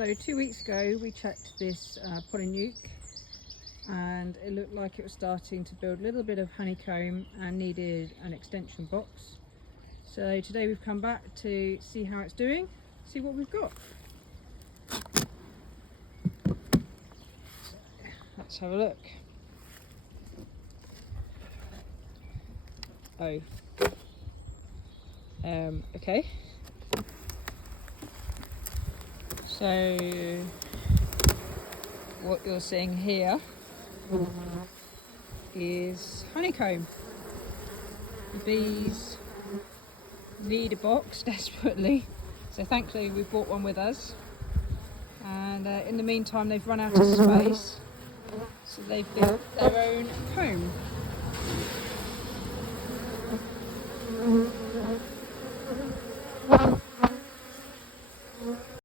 So 2 weeks ago we checked this polynuke and it looked like it was starting to build a little bit of honeycomb and needed an extension box. So today we've come back to see how it's doing, see what we've got. So let's have a look. Oh. Okay. So what you're seeing here is honeycomb. The bees need a box desperately, so thankfully we've brought one with us, and in the meantime they've run out of space, so they've built their own comb.